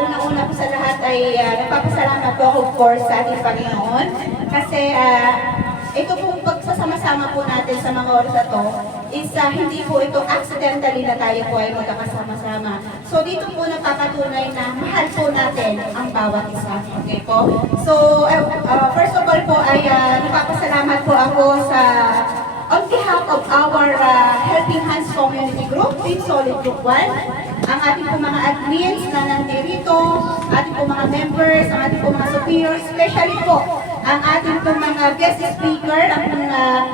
Una-una po sa lahat ay nagpapasalamat po ako, of course, sa ating Panginoon. Kasi ito pong pagsasama-sama po natin sa mga oras na to is hindi po ito accidentally na tayo po ay magkakasama-sama. So dito po napapatunay na mahal po natin ang bawat isa. Okay po? So first of all po ay nagpapasalamat po ako sa on behalf of our Helping Hands Community Group, Team Solid Group 1, ang ating po mga admins na nandito, ating po mga members, ang ating po mga superiors, especially po ang ating po mga guest speaker, ang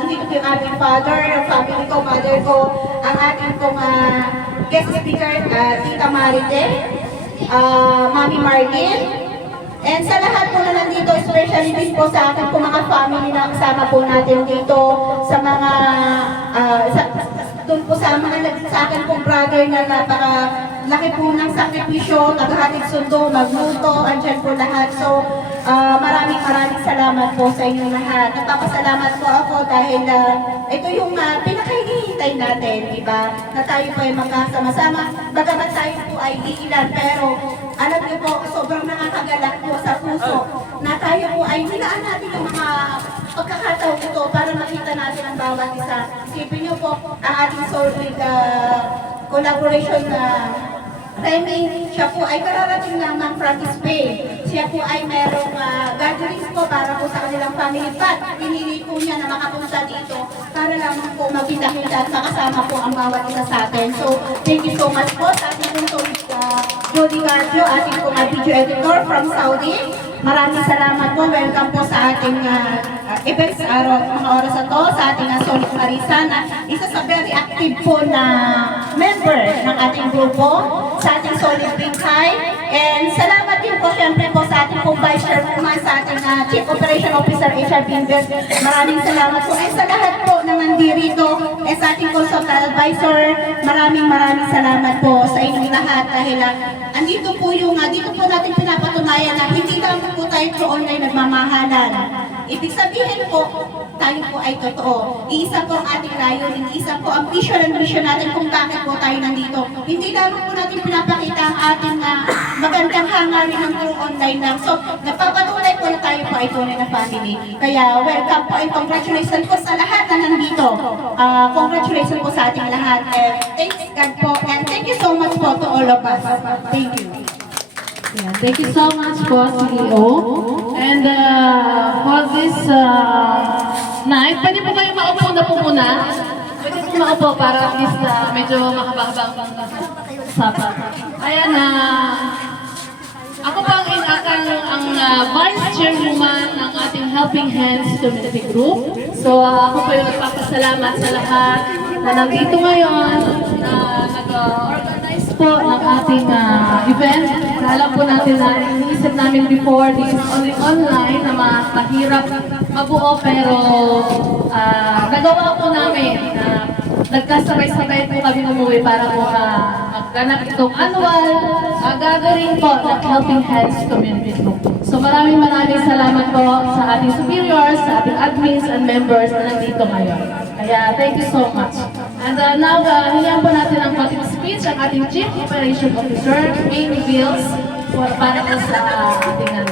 nandito po yung ating father, ang family ko, mother ko, ang ating po mga guest speaker, Tita Marite, Mami Martin, and sa lahat po na nandito, especially din po sa ating po mga family na kasama po natin dito, sa mga, doon po sa mga sa akin pong brother na laki po ng sakripisyo, naghahatid sundo, magluto, andyan po lahat. So, maraming salamat po sa inyo lahat. Nagpapasalamat po ako dahil ito yung pinakahihintay natin, diba? Na tayo po ay magkasama-sama. Bagamat tayo po ay iilan, pero alam niyo po, sobrang nakakagalak po sa puso na tayo po ay nilaan natin yung mga pagkakataon ito para makita natin ang bawat isa. Isipin niyo po, ang ating solid collaboration na Remy, siya po ay kararating lamang from Spain. Siya po ay merong gatherings po para po sa kanilang family. But pinili po niya na makapunta dito para lamang po magkita-kita at makasama po ang bawat isa sa atin. So, thank you so much po sa ating po Jody Garcio, ating po video editor from Saudi. Maraming salamat po. Welcome po sa ating events mga oras na to, sa ating Solid Marisa na isa sa very active po na member ng ating grupo, sa ating Solid Bingkay. And salamat din po syempre po sa ating pong Vice Chairwoman, sa ating Chief Operation Officer HR Pinvest. Maraming salamat po. And sa lahat po na nandirito, and sa ating Consultant Advisor, maraming salamat po sa inyong lahat dahil andito po yung, dito po natin pinapatunayan na hindi lang po tayo through online nagmamahalan. Ibig sabihin po, tayo po ay totoo. Iisa po ang ating layunin, isa po ang vision and mission natin kung bakit po tayo nandito. Hindi lang po natin pinapakita ang ating magandang hangarin ng through online lang. So, nagpapatunay po na tayo po ay tunay na family. Kaya, welcome po and congratulations po sa lahat na nandito. Congratulations po sa ating lahat. And thanks God po. And thank you so much po to all of us. Thank you. Yeah, thank you so much po, CEO. And for this night, pwede po kayo maupo na po muna. Pwede po maupo para at least medyo makababang usapan. Ayan, ako po ang Vice Chairwoman ng ating Helping Hands Community Group. So ako po yung nagpapasalamat sa lahat na nandito ngayon, na nag-organize po ng ating event. Alam po natin na iniisip namin before, this is only online na mahirap mabuo, pero nagawa po namin na nagkasabay-sabay po kami umuwi para po magganap itong annual gathering po ng Helping Hands Community Group. So maraming salamat po sa ating superiors, sa ating admins and members na nandito ngayon. Kaya thank you so much. And now, hingyan po natin ang ating speech, ang ating Chief Operation Officer, Amy Bills, para sa ating